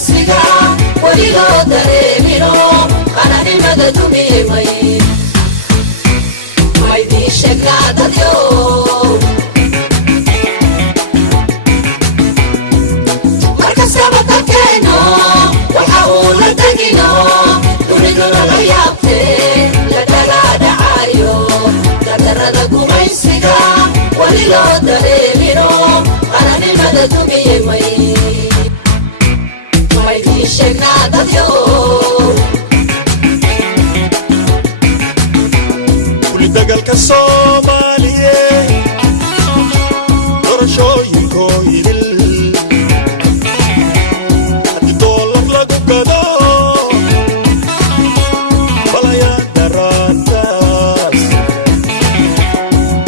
gumaysiga weli loo dareemino qaranimada dumiyey maydii sheegnaa dadyo markastaba dadkeeno waxa uu la tegino duniduna la yaabtee la dhagaadhacayo dardarrada gumaysiga weli loo dareemino qaranimada dumiyey maydii sheegnaa dadyo dagalka Soomaaliyeed doorashooyinkoo idil haddii doolar lagu gado balaya daraantaas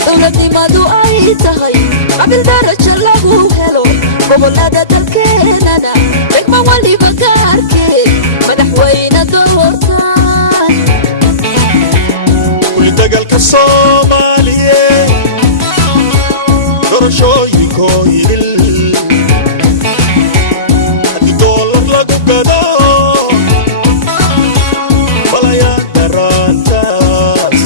dowladnimadu ay tahay qabil darajo lagu helo gobolada dalkeenana degmo waliba gaarkee madaxweyne doortaan dagalka Soomaaliyeed doorashooyinkoo idil haddii doolar lagu gado balaya daraantaas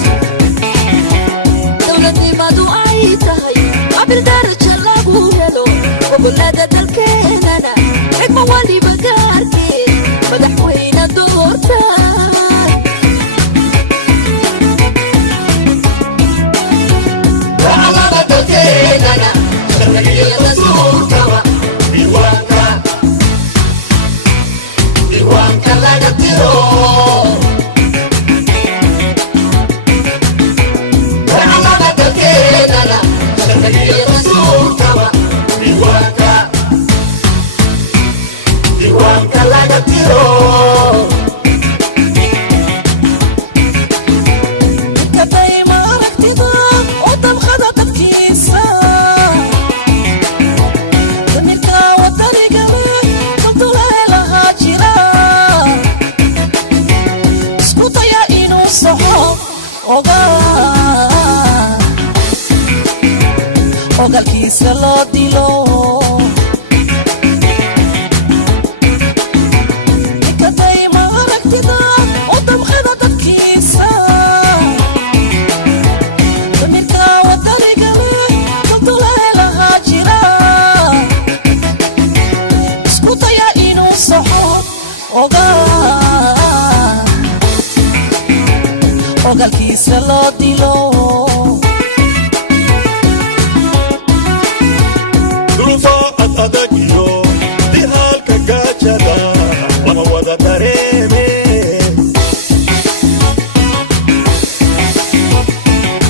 dowladnimadu ay tahay qabil darajo lagu helo gobolada dalkeenana degmo waliba gaarkee madaxweyne doortaan diiwaanka laga tiro dacalada dalkeenana sharciga rasuulkaba diiwaanka laga tiro ogalkiisa loo dilo nikaday ma aragtida oo damqada dadkiisa damirka wadaniga leh dalduleelahaa jira isku daya inuu saxo ogalkiisa loo dilo adag iyo dihalka gaajada lama wada dareeme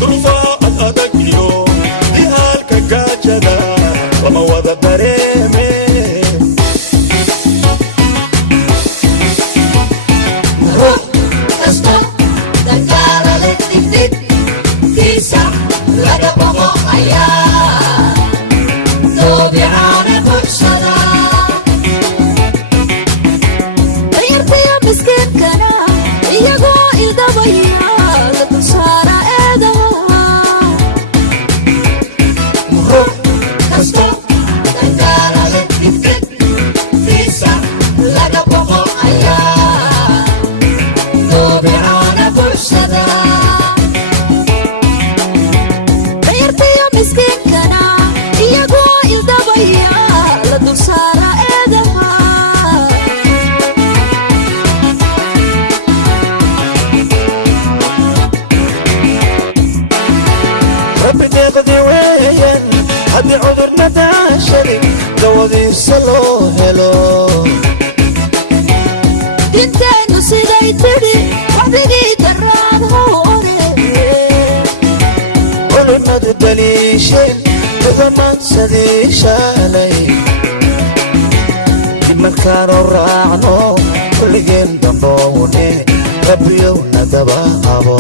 duruufaad adag iyo dihalka gaajada lama wada dareeme ruux kasta dagaalale digdig kiisa laga boqo ayaa doobicaane buuxsada dayartaya miskiinkana iyagoo idabaya la dulsaara eedaha ruux kasto dagaalale digdig kiisa laga boqo ayaa doobicaane buuxsada dayartaya miskiinkana iyagoo idabaya la dulsaara eedaha rabbi deeqdi weeyaan haddii cudurna daashadi dawadiisa loo helo dinteenu siday tidhi waxdigii daraad hore culimadu daliisheen dadamansadii shalay dib markaanu raacno kulligeen damboone rabbiyow nadaba qabo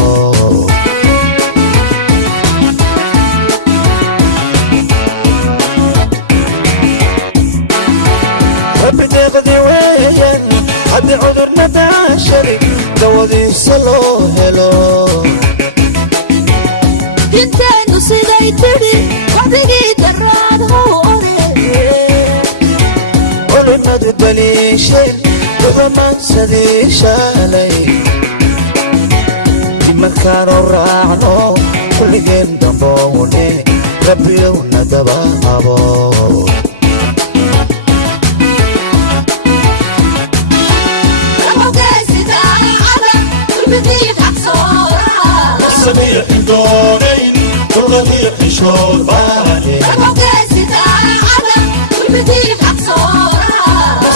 rabbi deeqdi weeyaan haddii cudurna daashadi dawadiisa loo helo dinteenu siday tidhi waxdigii daraad hore culimadu daliisheen waysadii shalay dib markaanu raacno kulligeen damboone rabbiyowna daba qabo سميع دونين تغني حشور بالي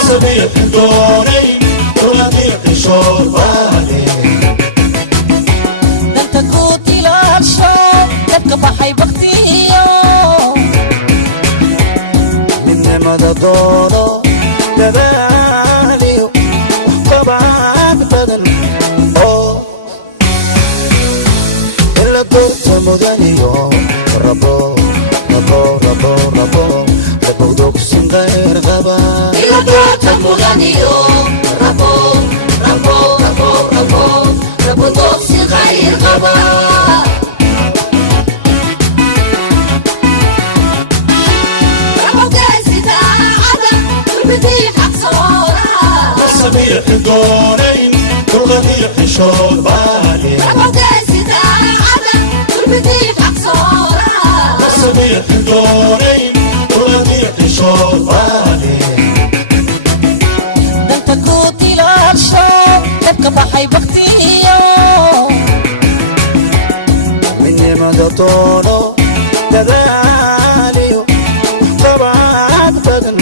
سميع دونين تغني حشور بالي انت كنت العطشان تبقى بحي بختيو midnimada doono dadaaliyo waxqabad badan oo ila doorta mudaniyo rabo rabo rabo rabo rabo dogsin qayr qaba ila doorta mudaniyo rabo rabo rabo rabo rabo dogsin qayr qaba سميع دونين تغني حشور بالي سميع دونين تغني حشور بالي انت كنت العطشان تبقى بحي بختيو midnimada doono dadaaliyo waxqabad badan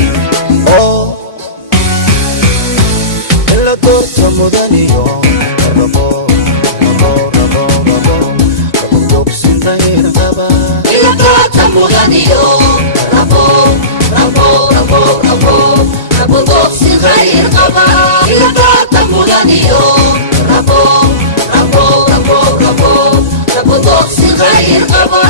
oo ila doorta mudaniyo rabo rabo rabo rabo rabo dogsin qayr qaba ila doorta mudaniyo rabo rabo rabo rabo rabo dogsin qayr qaba ila doorta mudaniyo rabo rabo rabo rabo rabo dogsin qayr qaba